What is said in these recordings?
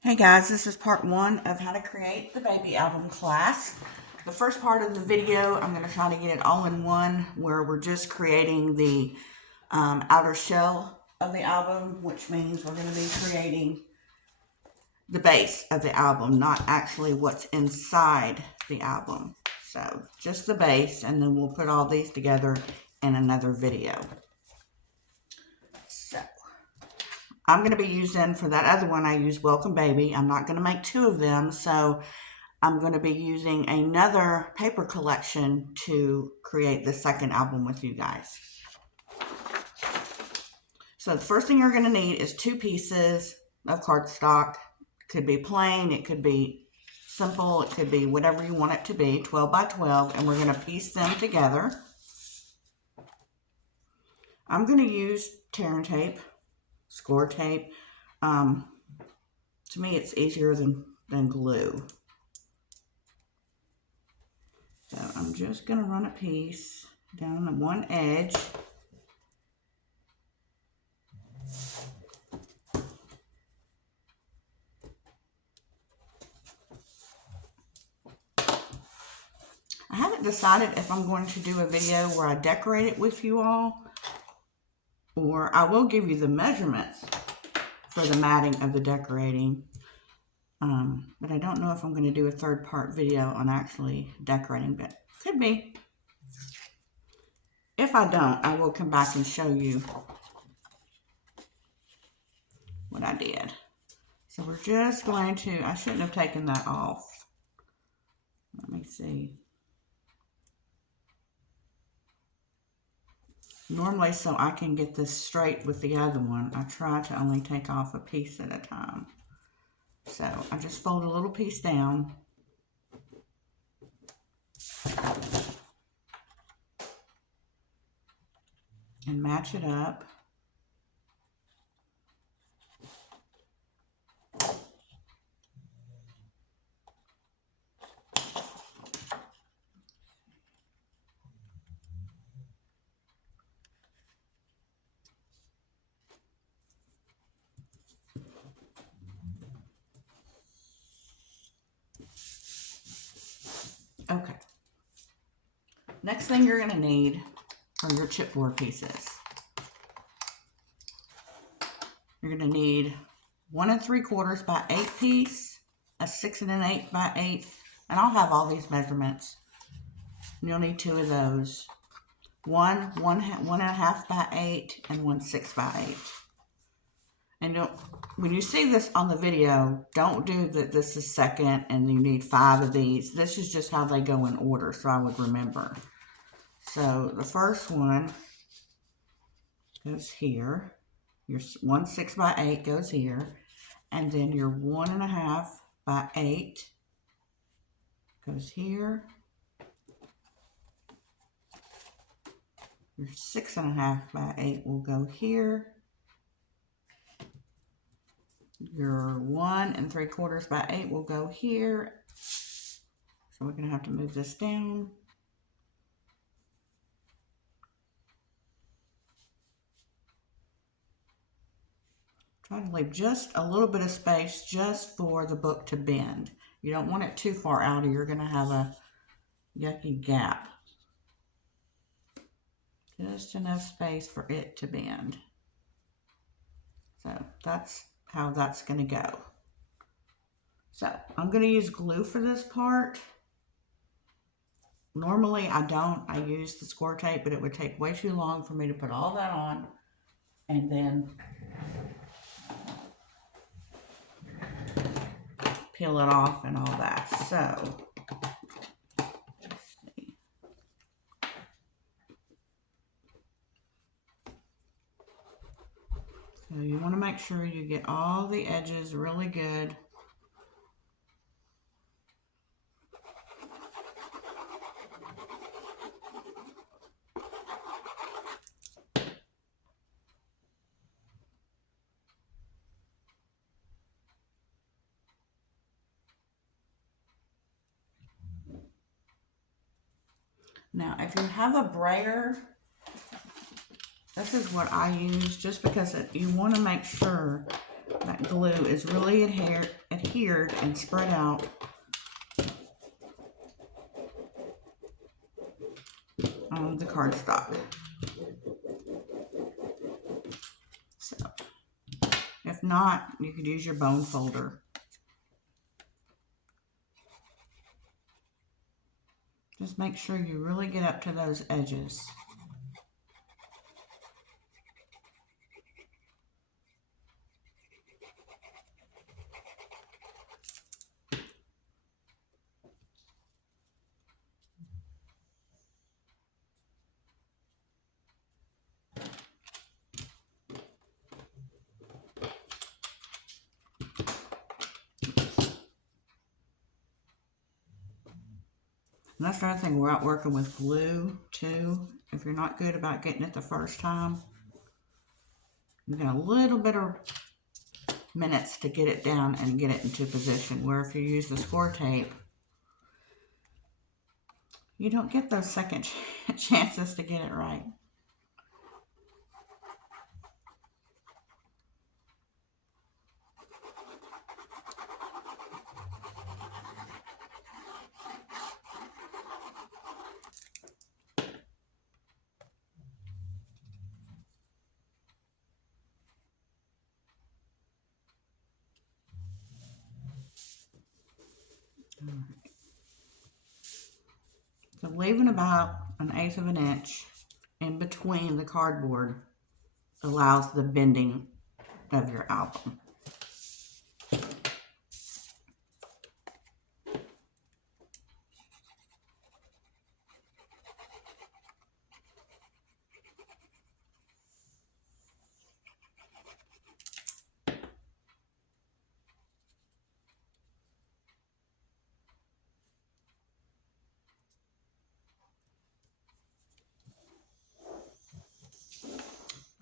Hey guys, this is part one of how to create the baby album class. The first part of the video, I'm going to try to get it all in one where we're just creating the outer shell of the album, which means we're going to be creating the base of the album, not actually what's inside the album. So just the base, and then we'll put all these together in another video. So I'm going to be using, for that other one, I use Welcome Baby. I'm not going to make two of them, so I'm going to be using another paper collection to create the second album with you guys. So the first thing you're going to need is 2 pieces of cardstock. It could be plain, it could be simple, it could be whatever you want it to be, 12 by 12, and we're going to piece them together. I'm going to use tear tape, score tape. To me, it's easier than glue. So I'm just going to run a piece down the one edge. I haven't decided if I'm going to do a video where I decorate it with you all, or I will give you the measurements for the matting of the decorating. But I don't know if I'm going to do a third part video on actually decorating, but could be. If I don't, I will come back and show you what I did. So we're just going to, I shouldn't have taken that off. Let me see. Normally, so I can get this straight with the other one, I try to only take off a piece at a time. So I just fold a little piece down. And match it up. Okay. Next thing you're going to need are your chipboard pieces. You're going to need 1 3/4 by 8 piece, a 6 1/8 by 8, and I'll have all these measurements. You'll need 2 of those. 1 1/2 by 8, and 1 6 by 8. And when you see this on the video, don't do that this is second and you need 5 of these. This is just how they go in order, so I would remember. So the first one goes here. Your 1 6 by 8 goes here. And then your 1 1/2 by 8 goes here. Your 6 1/2 by 8 will go here. Your 1 3/4 by 8 will go here. So we're going to have to move this down. Try to leave just a little bit of space just for the book to bend. You don't want it too far out or you're going to have a yucky gap. Just enough space for it to bend. So that's how that's going to go. So I'm going to use glue for this part. Normally I don't. I use the score tape, but it would take way too long for me to put all that on and then peel it off and all that. So let's see. So you want to make sure you get all the edges really good. Now, if you have a brayer, this is what I use just because you want to make sure that glue is really adhered and spread out on the cardstock. So, if not, you could use your bone folder. Just make sure you really get up to those edges. And that's another thing, we're out working with glue too. If you're not good about getting it the first time, you get a little bit of minutes to get it down and get it into position. Where if you use the score tape, you don't get those second chances to get it right. So leaving about 1/8 of an inch in between the cardboard allows the bending of your album.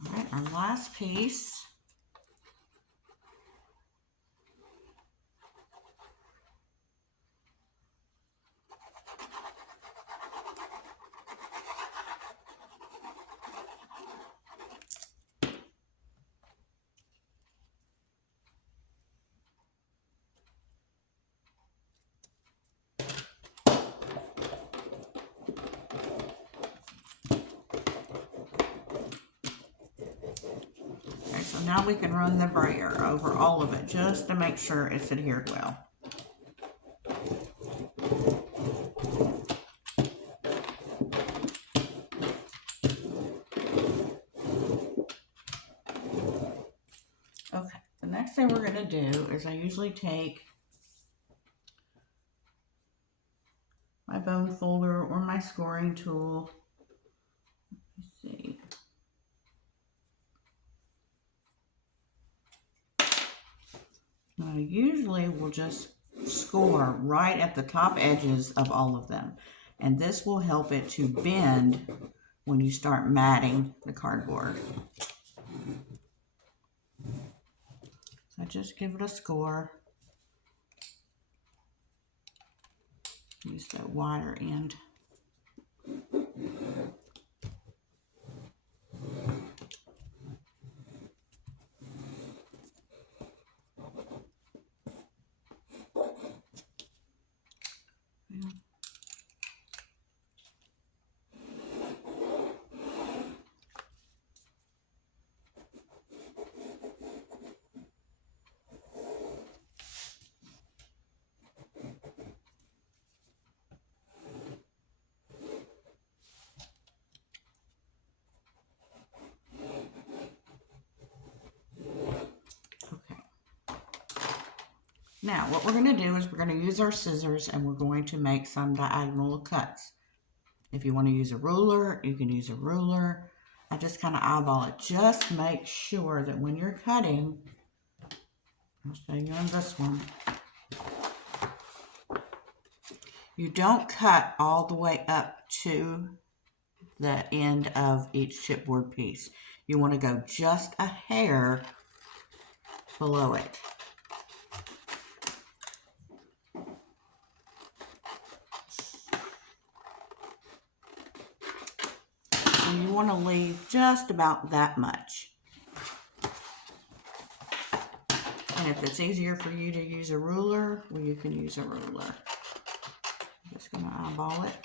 Alright, our last piece. So now we can run the brayer over all of it just to make sure it's adhered well. Okay, the next thing we're going to do is I usually take my bone folder or my scoring tool. Let's see. I usually will just score right at the top edges of all of them. And this will help it to bend when you start matting the cardboard. So just give it a score. Use that wider end. Now, what we're going to do is we're going to use our scissors and we're going to make some diagonal cuts. If you want to use a ruler, you can use a ruler. I just kind of eyeball it. Just make sure that when you're cutting, I'll show you on this one, you don't cut all the way up to the end of each chipboard piece. You want to go just a hair below it. So you want to leave just about that much. And if it's easier for you to use a ruler, well, you can use a ruler. I'm just going to eyeball it.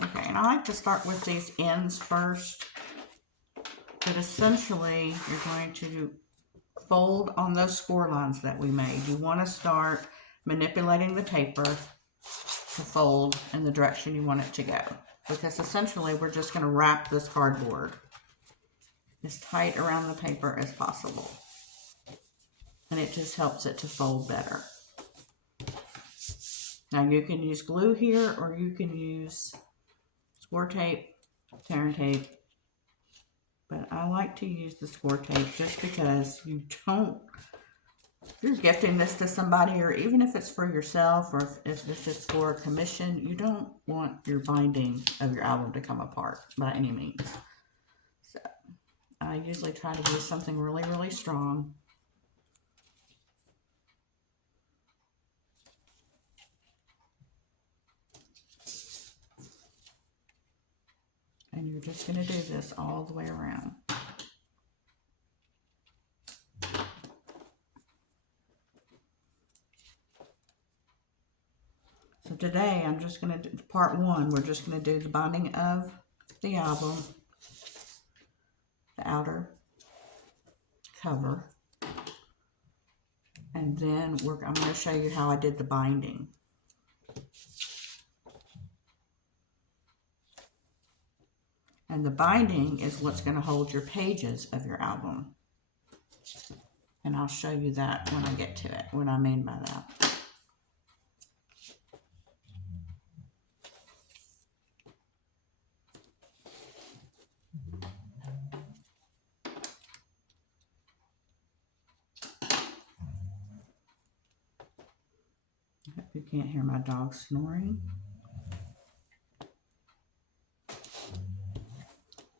Okay, and I like to start with these ends first, but essentially you're going to fold on those score lines that we made. You want to start manipulating the paper to fold in the direction you want it to go, because essentially we're just going to wrap this cardboard as tight around the paper as possible, and it just helps it to fold better. Now you can use glue here, or you can use score tape, tearing tape, but I like to use the score tape just because you don't, if you're gifting this to somebody, or even if it's for yourself, or if it's just for a commission, you don't want your binding of your album to come apart by any means. So I usually try to use something really, really strong. And you're just going to do this all the way around. So today I'm just going to do part one. We're just going to do the binding of the album, the outer cover, and then I'm going to show you how I did the binding. And the binding is what's going to hold your pages of your album. And I'll show you that when I get to it, what I mean by that. I hope you can't hear my dog snoring.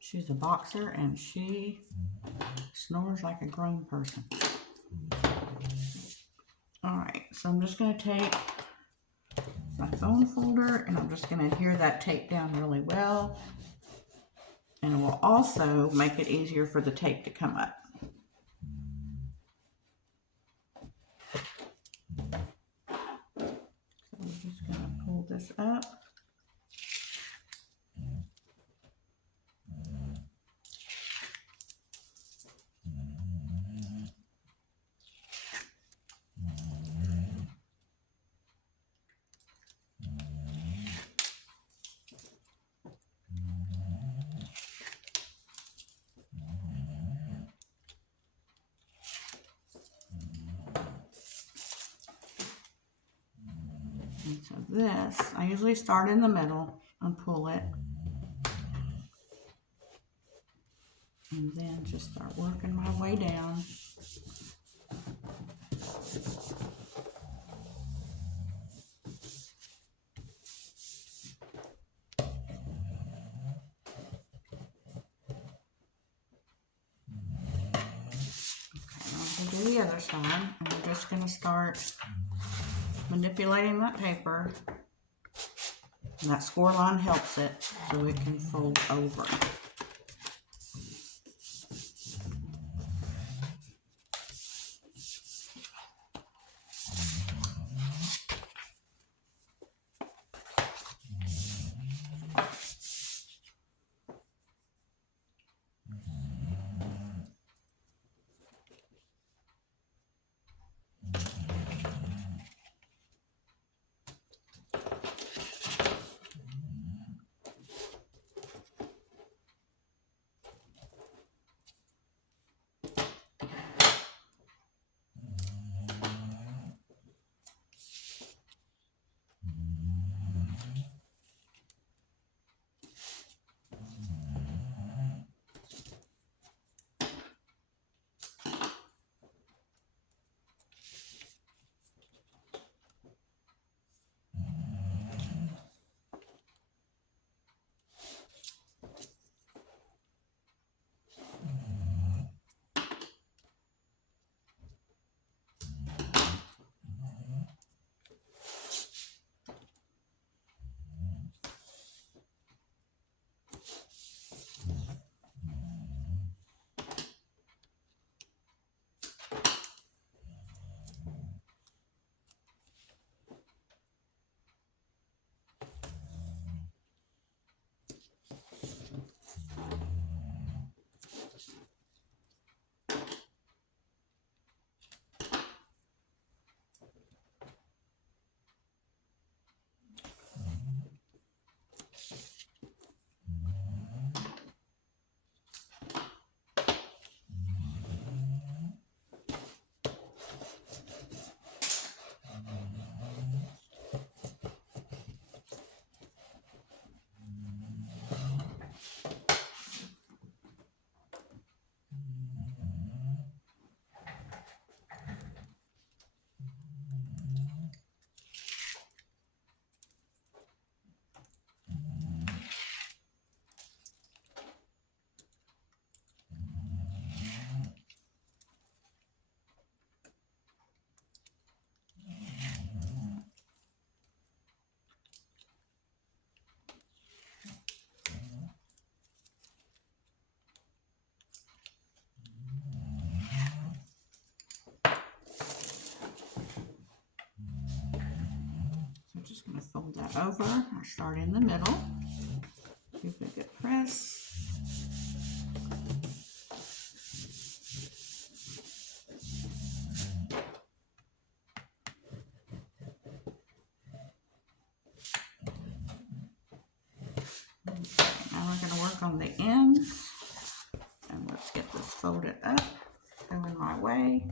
She's a boxer and she snores like a grown person. Alright, so I'm just going to take my phone folder and I'm just going to adhere that tape down really well. And it will also make it easier for the tape to come up. So I'm just going to pull this up. And so this, I usually start in the middle and pull it. And then just start working my way down. The other side, and we're just going to start manipulating that paper, and that score line helps it so it can fold over. that over. I start in the middle. Give it a good press. Now we're going to work on the ends. And let's get this folded up. Going my way.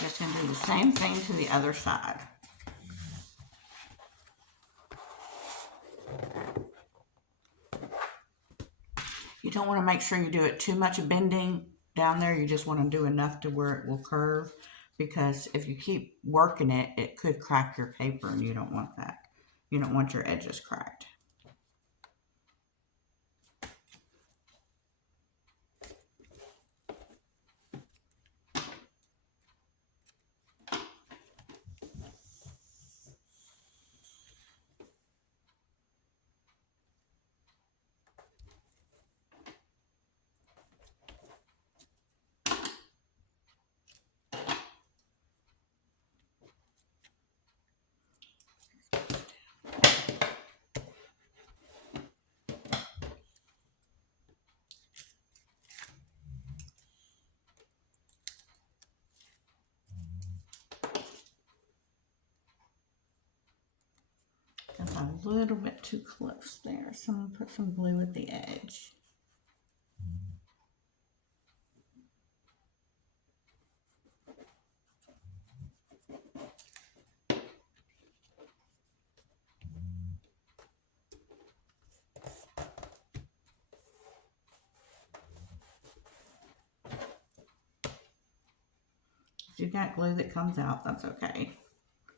Just going to do the same thing to the other side. You don't want to make sure you do it too much bending down there. You just want to do enough to where it will curve, because if you keep working it, it could crack your paper, and you don't want that. You don't want your edges cracked. A little bit too close there, so I'm going to put some glue at the edge. If you got glue that comes out, that's okay.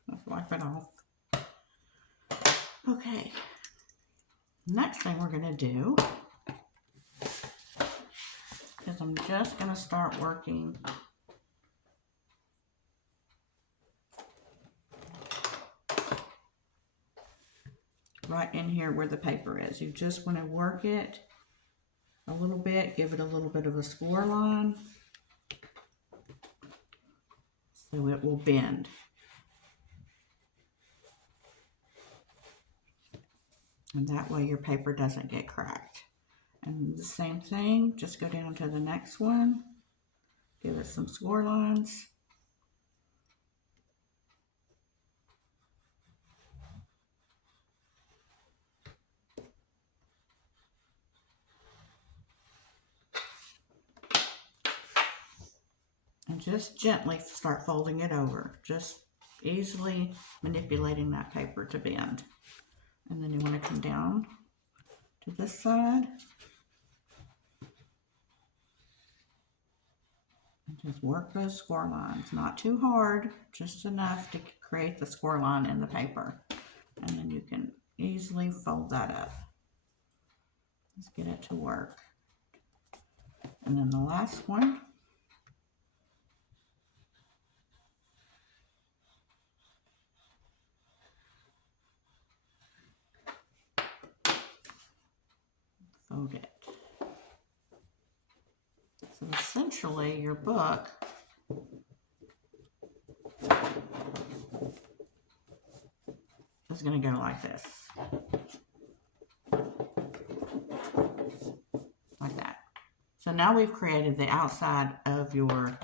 Let's wipe it off. Okay, next thing we're going to do is I'm just going to start working right in here where the paper is. You just want to work it a little bit, give it a little bit of a score line so it will bend. And that way your paper doesn't get cracked. And the same thing, just go down to the next one, give it some score lines. And just gently start folding it over, just easily manipulating that paper to bend. And then you want to come down to this side and just work those score lines. Not too hard, just enough to create the score line in the paper. And then you can easily fold that up. Let's get it to work. And then the last one. Fold it. So essentially your book is going to go like this. Like that. So So now we've created the outside of your,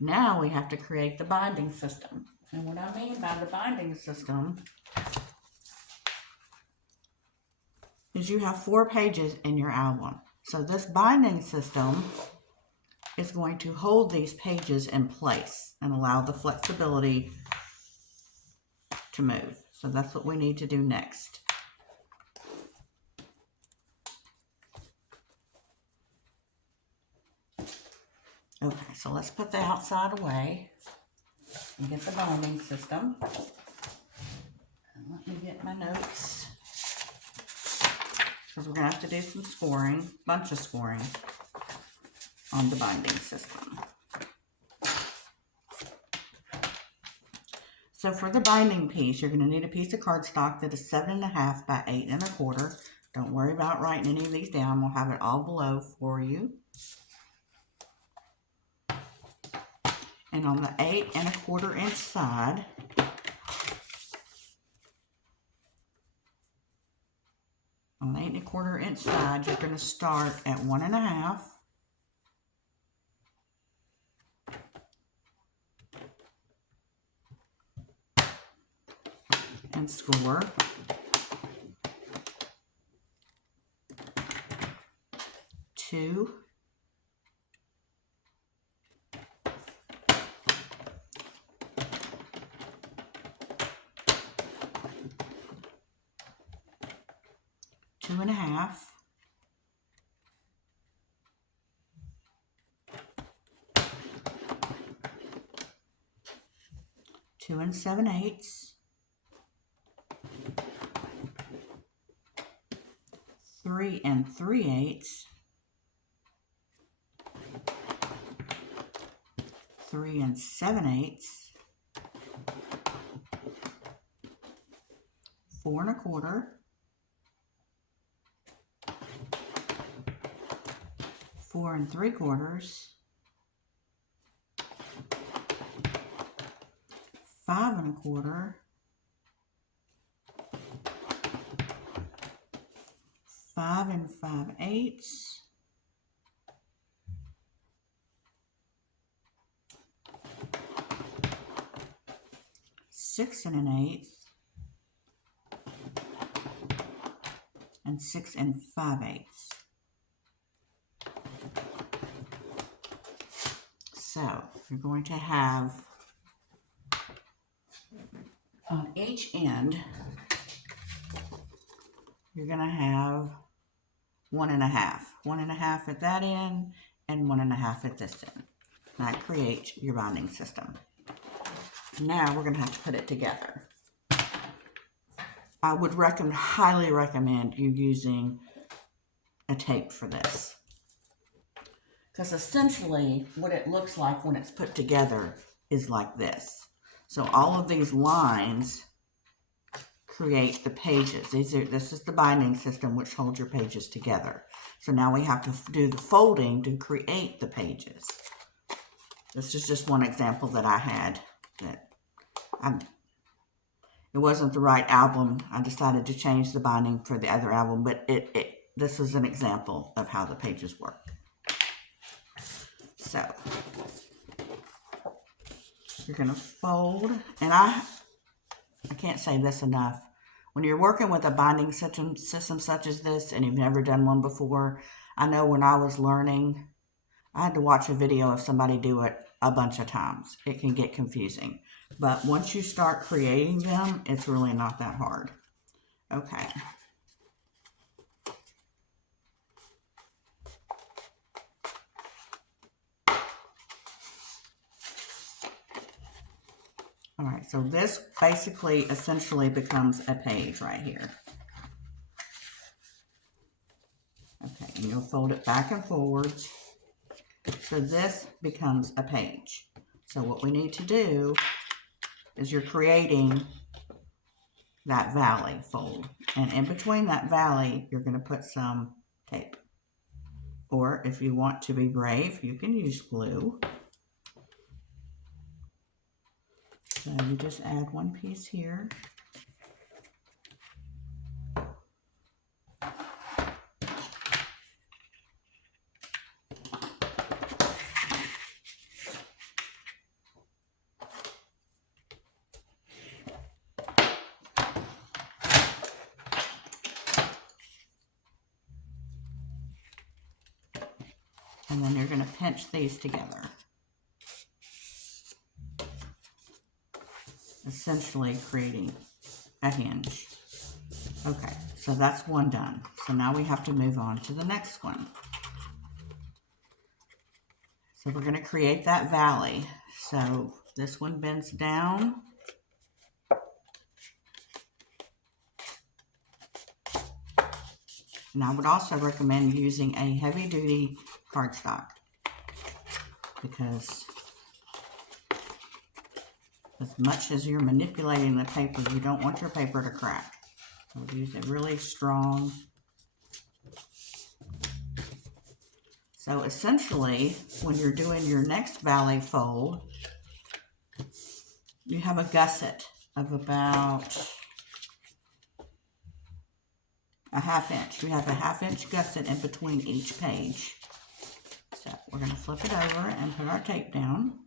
now we have to create the binding system. And what I mean by the binding system is you have 4 pages in your album. So this binding system is going to hold these pages in place and allow the flexibility to move. So that's what we need to do next. Okay, so let's put the outside away and get the binding system. And let me get my notes, because we're going to have to do some scoring, bunch of scoring on the binding system. So for the binding piece, you're going to need a piece of cardstock that is 7.5 by 8 1/4. Don't worry about writing any of these down. We'll have it all below for you. And on the 8 1/4 inch side, on the 8 1/4 inch side, you're going to start at 1.5. And score. Two. Two 2.5. 2 7/8. 3 3/8. 3 7/8. 4 1/4. 4 3/4. 5 1/4. 5 5/8. 6 1/8. And 6 5/8. So you're going to have on each end, you're going to have 1.5. 1.5 at that end and 1.5 at this end. That creates your binding system. Now we're going to have to put it together. I would highly recommend you using a tape for this. Because essentially what it looks like when it's put together is like this. So all of these lines create the pages. This is the binding system which holds your pages together. So now we have to do the folding to create the pages. This is just one example that I had. It wasn't the right album. I decided to change the binding for the other album, but this is an example of how the pages work. So you're going to fold, and I can't say this enough. When you're working with a binding system such as this, and you've never done one before, I know when I was learning, I had to watch a video of somebody do it a bunch of times. It can get confusing. But once you start creating them, it's really not that hard. Okay. All right, so this basically essentially becomes a page right here. Okay, and you'll fold it back and forwards. So this becomes a page. So what we need to do is you're creating that valley fold. And in between that valley, you're going to put some tape. Or if you want to be brave, you can use glue. So you just add one piece here. And then you're going to pinch these together. Essentially creating a hinge. Okay, so that's one done. So now we have to move on to the next one. So we're going to create that valley. So this one bends down. And I would also recommend using a heavy duty cardstock, because as much as you're manipulating the paper, you don't want your paper to crack. So use a really strong. So essentially, when you're doing your next valley fold, you have a gusset of about a 1/2 inch. You have a 1/2 inch gusset in between each page. So we're going to flip it over and put our tape down.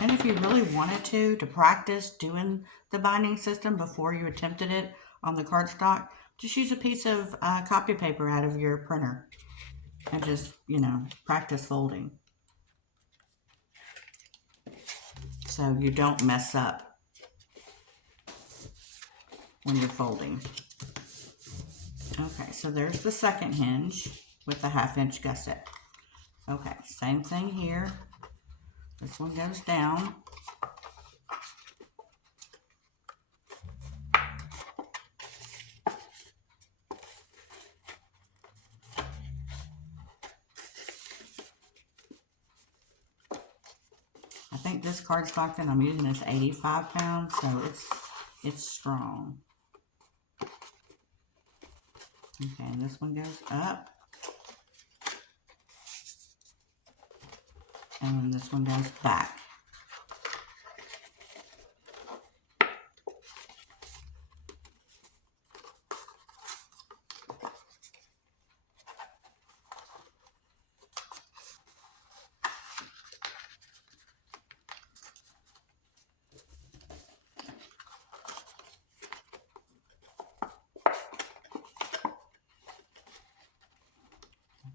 And if you really wanted to practice doing the binding system before you attempted it on the cardstock, just use a piece of copy paper out of your printer and just, practice folding, so you don't mess up when you're folding. Okay, so there's the second hinge with the 1/2 inch gusset. Okay, same thing here. This one goes down. I think this cardstock that I'm using is 85 pounds, so it's strong. Okay, and this one goes up. And then this one goes back.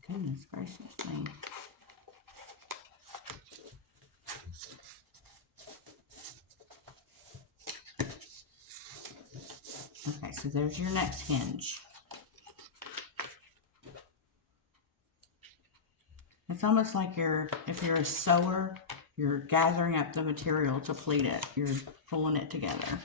Goodness gracious me. Okay, so there's your next hinge. It's almost like if you're a sewer, you're gathering up the material to pleat it. You're pulling it together.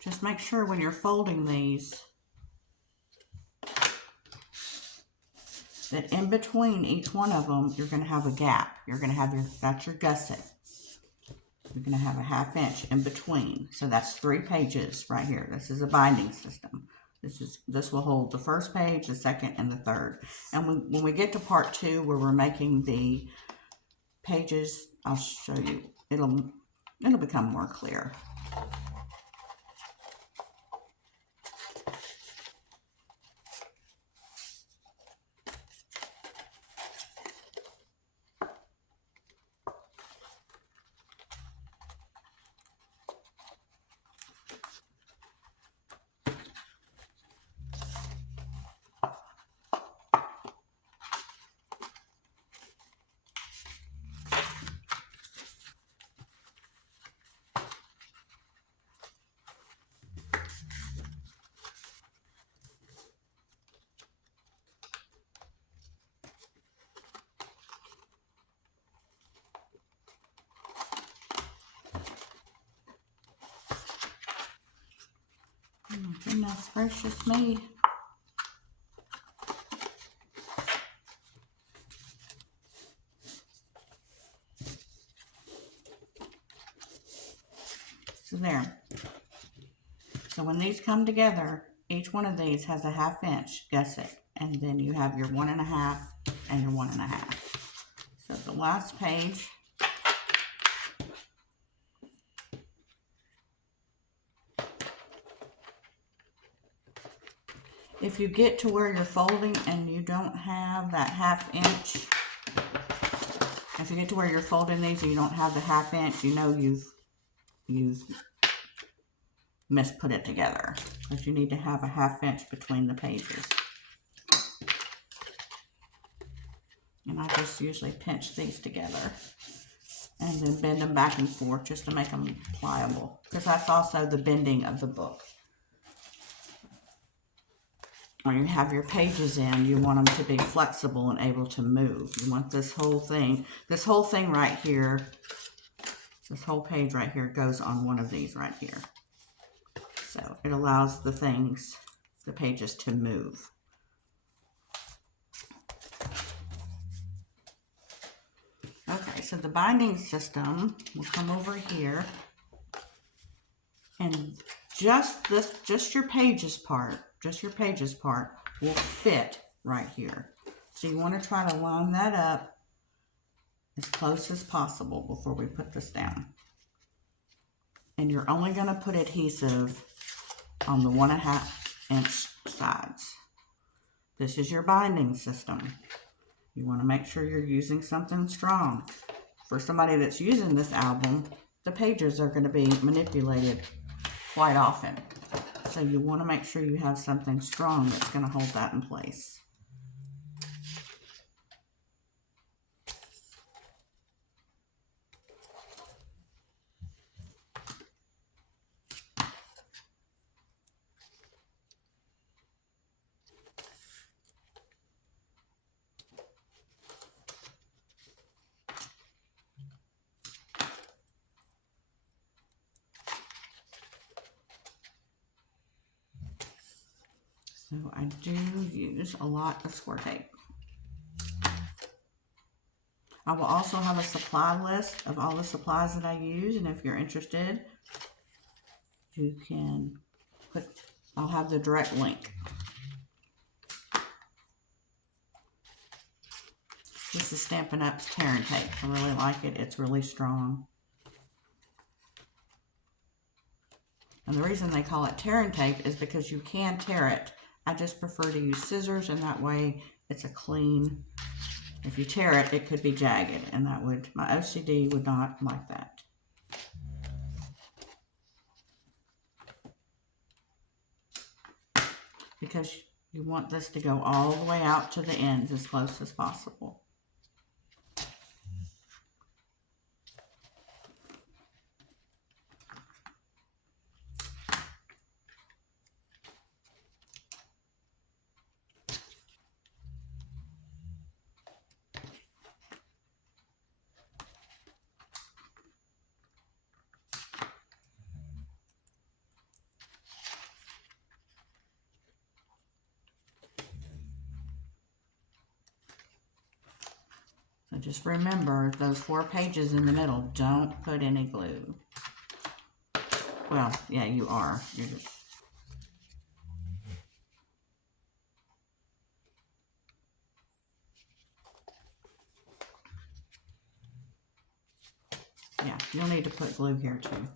Just make sure when you're folding these that in between each one of them, you're going to have a gap. You're going to have that's your gusset. You're going to have a 1/2 inch in between. So that's 3 pages right here. This is a binding system. This will hold the first page, the second, and the third. And when we get to part 2, where we're making the pages, I'll show you. It'll become more clear. Goodness gracious me. So there. So when these come together, each one of these has a 1/2 inch gusset, and then you have your 1 1/2 and your 1 1/2. So the last page, If you get to where you're folding and you don't have that 1/2 inch, if you get to where you're folding these and you don't have the 1/2 inch, you know you've misput it together. But you need to have a 1/2 inch between the pages. And I just usually pinch these together and then bend them back and forth just to make them pliable, because that's also the bending of the book. When you have your pages in, you want them to be flexible and able to move. You want this whole thing right here, this whole page right here goes on one of these right here. So it allows the pages to move. Okay, so the binding system will come over here, and just your pages part will fit right here. So you want to try to line that up as close as possible before we put this down. And you're only going to put adhesive on the 1.5 inch sides. This is your binding system. You want to make sure you're using something strong. For somebody that's using this album, the pages are going to be manipulated quite often. So you want to make sure you have something strong that's going to hold that in place. So I do use a lot of square tape. I will also have a supply list of all the supplies that I use, and if you're interested, you can I'll have the direct link. This is Stampin' Up's tearing tape. I really like it. It's really strong. And the reason they call it tearing tape is because you can tear it. I just prefer to use scissors, and that way it's a clean. If you tear it, it could be jagged, and my OCD would not like that. Because you want this to go all the way out to the ends as close as possible. So just remember, those 4 pages in the middle, don't put any glue. Well, yeah, you are. You're just... Yeah, you'll need to put glue here too.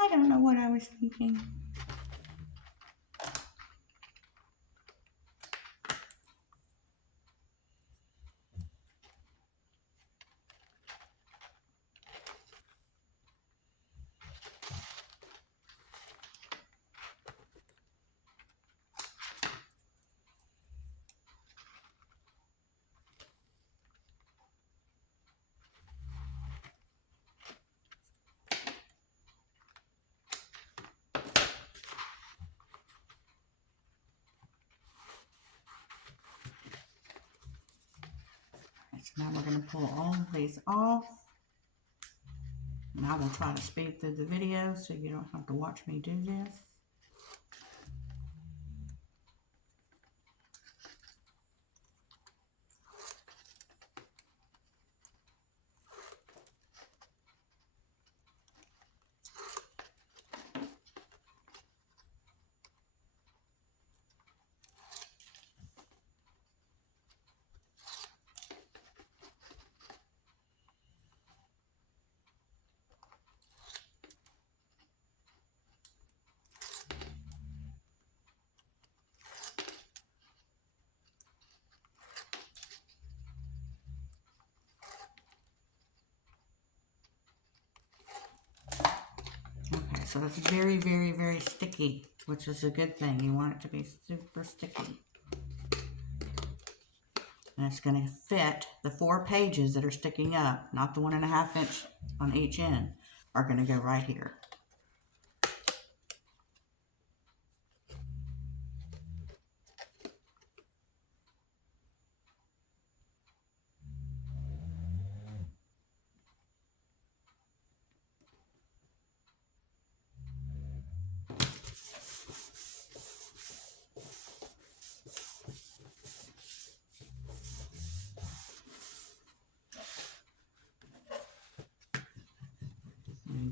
I don't know what I was thinking. So now we're going to pull all of these off. And I will try to speed through the video so you don't have to watch me do this. so that's very, very, very sticky, which is a good thing. You want it to be super sticky. And it's going to fit the 4 pages that are sticking up, not the 1.5 inch on each end, are going to go right here.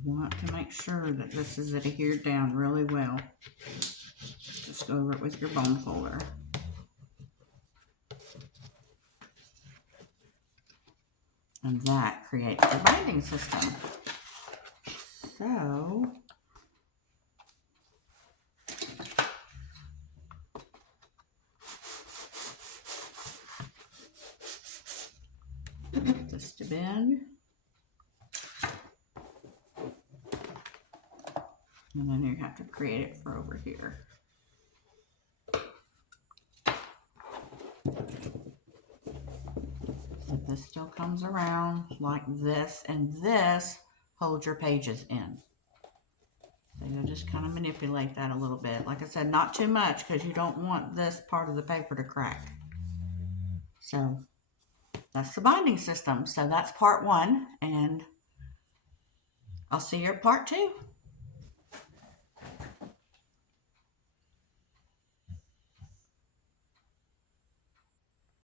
You want to make sure that this is adhered down really well. Just go over it with your bone folder. And that creates your binding system. So, put this to bend. And then you have to create it for over here. So this still comes around like this, and this holds your pages in. So you'll just kind of manipulate that a little bit. Like I said, not too much because you don't want this part of the paper to crack. So that's the binding system. So that's part 1, and I'll see you at part 2.